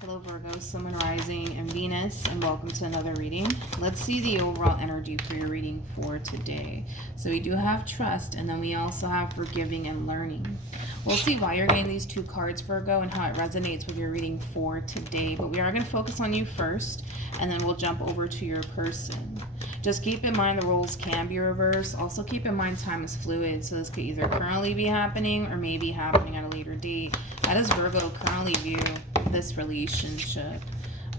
Hello Virgo, Sun, Moon, Rising, and Venus, and welcome to another reading. Let's see the overall energy for your reading for today. So we do have trust, and then we also have forgiving and learning. We'll see why you're getting these two cards, Virgo, and how it resonates with your reading for today. But we are going to focus on you first, and then we'll jump over to your person. Just keep in mind the roles can be reversed. Also keep in mind time is fluid, so this could either currently be happening or maybe happening at a later date. How does Virgo currently view this relationship?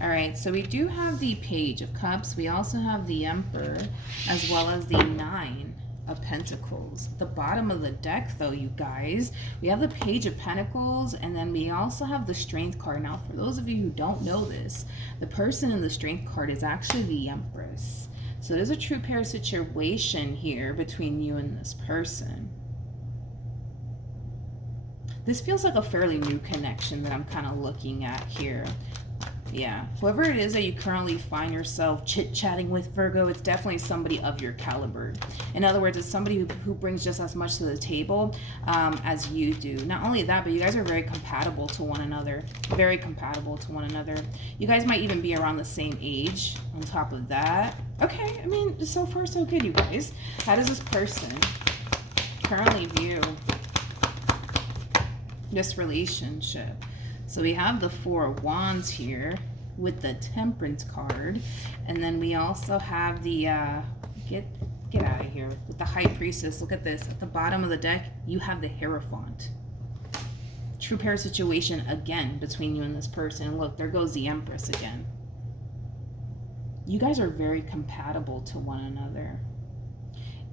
All right, so we do have the Page of Cups. We also have the Emperor, as well as the Nine of Pentacles. At the bottom of the deck, though, you guys, we have the Page of Pentacles, and then we also have the Strength card. Now, for those of you who don't know this, the person in the Strength card is actually the Empress. So there's a true pair situation here between you and this person. This feels like a fairly new connection that I'm kind of looking at here. Yeah, whoever it is that you currently find yourself chit-chatting with, Virgo, it's definitely somebody of your caliber. In other words, it's somebody who brings just as much to the table as you do. Not only that, but you guys are very compatible to one another. Very compatible to one another. You guys might even be around the same age on top of that. Okay, I mean, so far so good, you guys. How does this person currently view this relationship? So we have the Four of Wands here with the Temperance card, and then we also have the get out of here with the High Priestess. Look at this at the bottom of the deck. You have the Hierophant. True pair situation again between you and this person. And look, there goes the Empress again. You guys are very compatible to one another.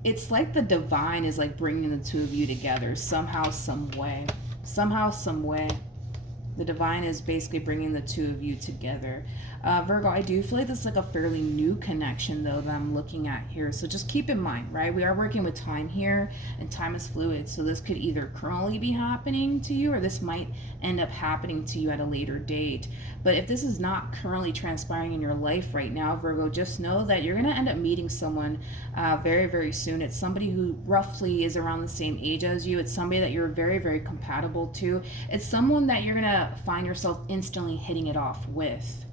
It's like the divine is like bringing the two of you together somehow, some way. Somehow, some way. The divine is basically bringing the two of you together. Virgo, I do feel like this is like a fairly new connection, though, that I'm looking at here. So just keep in mind, right? We are working with time here, and time is fluid. So this could either currently be happening to you, or this might end up happening to you at a later date. But if this is not currently transpiring in your life right now, Virgo, just know that you're going to end up meeting someone very, very soon. It's somebody who roughly is around the same age as you. It's somebody that you're very, very compatible to. It's someone that you're going to find yourself instantly hitting it off with.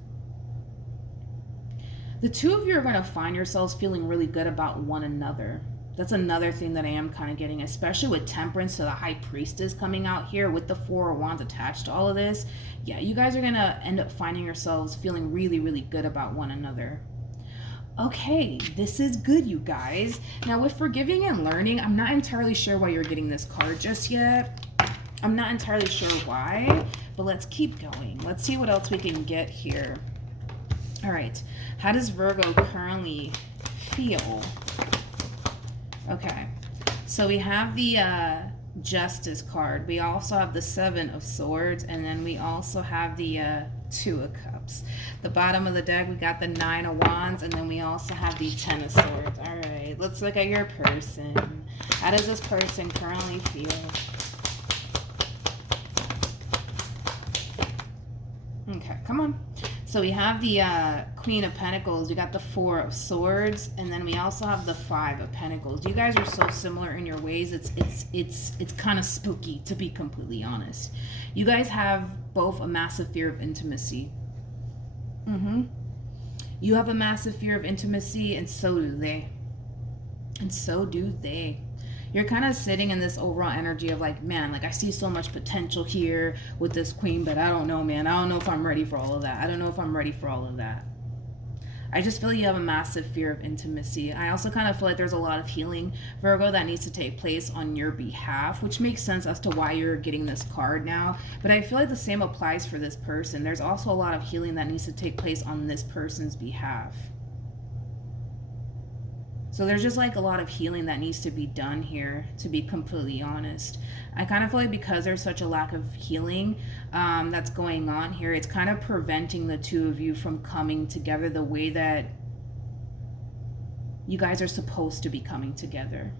The two of you are going to find yourselves feeling really good about one another. That's another thing that I am kind of getting, especially with Temperance to the High Priestess coming out here with the Four of Wands attached to all of this. Yeah, you guys are going to end up finding yourselves feeling really, really good about one another. Okay, this is good, you guys. Now, with forgiving and learning, I'm not entirely sure why you're getting this card just yet. I'm not entirely sure why, but let's keep going. Let's see what else we can get here. All right, how does Virgo currently feel? Okay, so we have the Justice card. We also have the Seven of Swords, and then we also have the Two of Cups. The bottom of the deck, we got the Nine of Wands, and then we also have the Ten of Swords. All right, let's look at your person. How does this person currently feel? Okay, come on. So we have the Queen of Pentacles. We got the Four of Swords, and then we also have the Five of Pentacles. You guys are so similar in your ways. It's kind of spooky, to be completely honest. You guys have both a massive fear of intimacy. You have a massive fear of intimacy, and so do they. And so do they. You're kind of sitting in this overall energy of like, man, like I see so much potential here with this queen, but I don't know, man. I don't know if I'm ready for all of that. I don't know if I'm ready for all of that. I just feel you have a massive fear of intimacy. I also kind of feel like there's a lot of healing, Virgo, that needs to take place on your behalf, which makes sense as to why you're getting this card now. But I feel like the same applies for this person. There's also a lot of healing that needs to take place on this person's behalf. So there's just like a lot of healing that needs to be done here, to be completely honest. I kind of feel like because there's such a lack of healing that's going on here, it's kind of preventing the two of you from coming together the way that you guys are supposed to be coming together.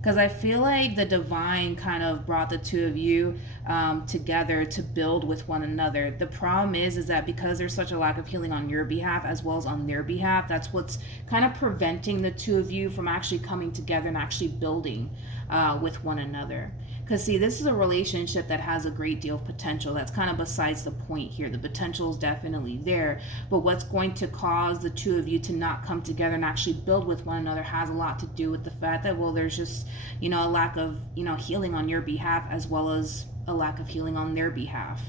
Because I feel like the divine kind of brought the two of you together to build with one another. The problem is that because there's such a lack of healing on your behalf as well as on their behalf, that's what's kind of preventing the two of you from actually coming together and actually building with one another. Because, see, this is a relationship that has a great deal of potential. That's kind of besides the point here. The potential is definitely there. But what's going to cause the two of you to not come together and actually build with one another has a lot to do with the fact that, well, there's just, a lack of, healing on your behalf, as well as a lack of healing on their behalf.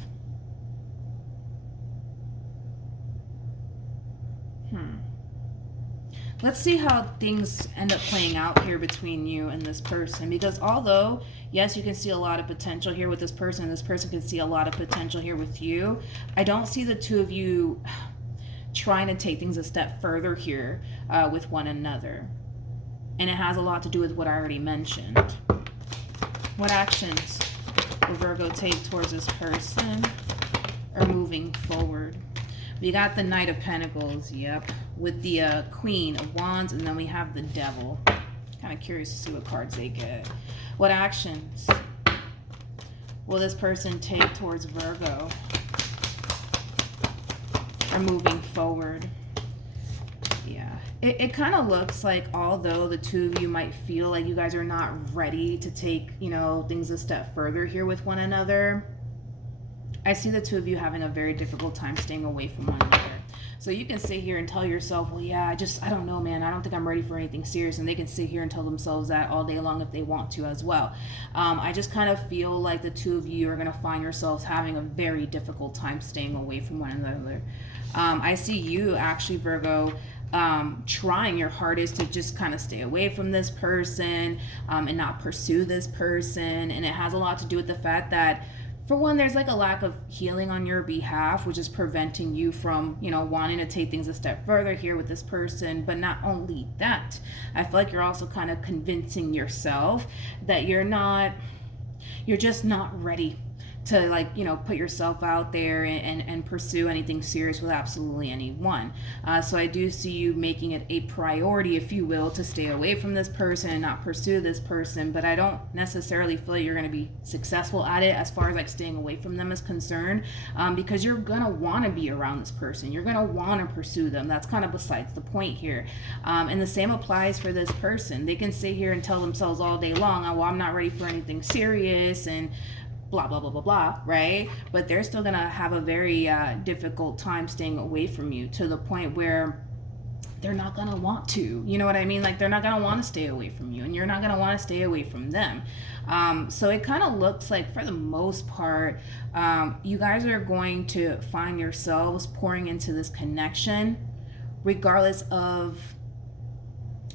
Let's see how things end up playing out here between you and this person. Because although, yes, you can see a lot of potential here with this person can see a lot of potential here with you, I don't see the two of you trying to take things a step further here with one another. And it has a lot to do with what I already mentioned. What actions will Virgo take towards this person or moving forward? We got the Knight of Pentacles, yep, with the Queen of Wands, and then we have the Devil. Kind of curious to see what cards they get. What actions will this person take towards Virgo or moving forward? Yeah, it kind of looks like, although the two of you might feel like you guys are not ready to take, things a step further here with one another, I see the two of you having a very difficult time staying away from one another. So you can sit here and tell yourself, well, yeah, I don't know, man. I don't think I'm ready for anything serious. And they can sit here and tell themselves that all day long if they want to as well. I just kind of feel like the two of you are going to find yourselves having a very difficult time staying away from one another. I see you actually, Virgo, trying your hardest to just kind of stay away from this person and not pursue this person. And it has a lot to do with the fact that, for one, there's like a lack of healing on your behalf, which is preventing you from, wanting to take things a step further here with this person. But not only that, I feel like you're also kind of convincing yourself that you're just not ready to put yourself out there and pursue anything serious with absolutely anyone. So I do see you making it a priority, if you will, to stay away from this person and not pursue this person. But I don't necessarily feel like you're going to be successful at it as far as staying away from them is concerned, because you're going to want to be around this person. You're going to want to pursue them. That's kind of besides the point here. And the same applies for this person. They can sit here and tell themselves all day long, oh, well, I'm not ready for anything serious and blah, blah, blah, blah, blah, right? But they're still going to have a very difficult time staying away from you, to the point where they're not going to want to. You know what I mean? Like, they're not going to want to stay away from you, and you're not going to want to stay away from them. So it kind of looks like, for the most part, you guys are going to find yourselves pouring into this connection regardless of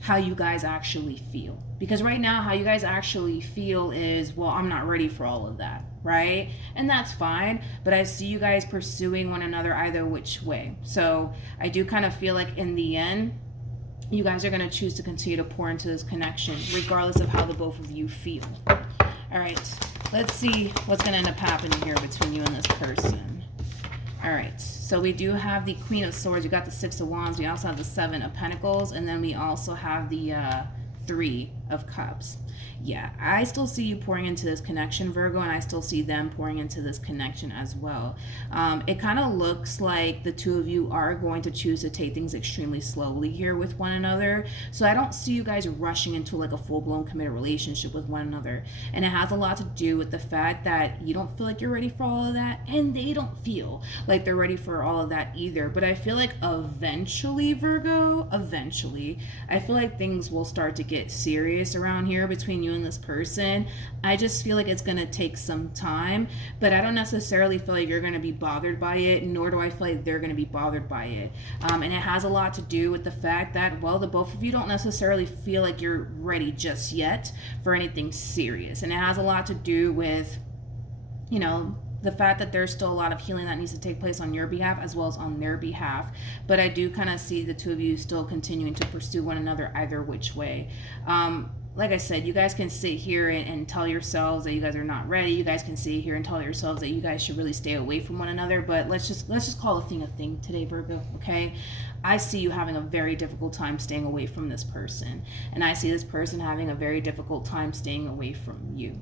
how you guys actually feel. Because right now, how you guys actually feel is, well, I'm not ready for all of that, right? And that's fine, but I see you guys pursuing one another either which way. So I do kind of feel like, in the end, you guys are going to choose to continue to pour into this connection regardless of how the both of you feel. All right, let's see what's going to end up happening here between you and this person. All right, so we do have the Queen of Swords. You got the Six of Wands. We also have the Seven of Pentacles, and then we also have the Three of Cups. Yeah, I still see you pouring into this connection, Virgo, and I still see them pouring into this connection as well. It kind of looks like the two of you are going to choose to take things extremely slowly here with one another. So I don't see you guys rushing into like a full-blown committed relationship with one another. And it has a lot to do with the fact that you don't feel like you're ready for all of that, and they don't feel like they're ready for all of that either. But I feel like eventually, Virgo, I feel like things will start to get serious around here between you and this person. I just feel like it's going to take some time, but I don't necessarily feel like you're going to be bothered by it, nor do I feel like they're going to be bothered by it. And it has a lot to do with the fact that, well, the both of you don't necessarily feel like you're ready just yet for anything serious. And it has a lot to do with, the fact that there's still a lot of healing that needs to take place on your behalf as well as on their behalf. But I do kind of see the two of you still continuing to pursue one another either which way. Like I said, you guys can sit here and tell yourselves that you guys are not ready. You guys can sit here and tell yourselves that you guys should really stay away from one another. But let's just call a thing today, Virgo, okay? I see you having a very difficult time staying away from this person. And I see this person having a very difficult time staying away from you.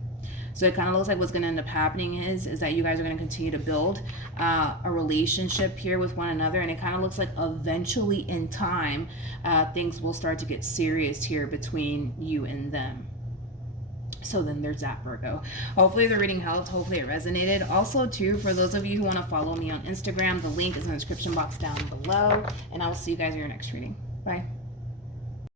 So it kind of looks like what's going to end up happening is that you guys are going to continue to build a relationship here with one another. And it kind of looks like eventually in time, things will start to get serious here between you and them. So then there's that, Virgo. Hopefully the reading helped. Hopefully it resonated. Also, too, for those of you who want to follow me on Instagram, the link is in the description box down below. And I will see you guys in your next reading. Bye.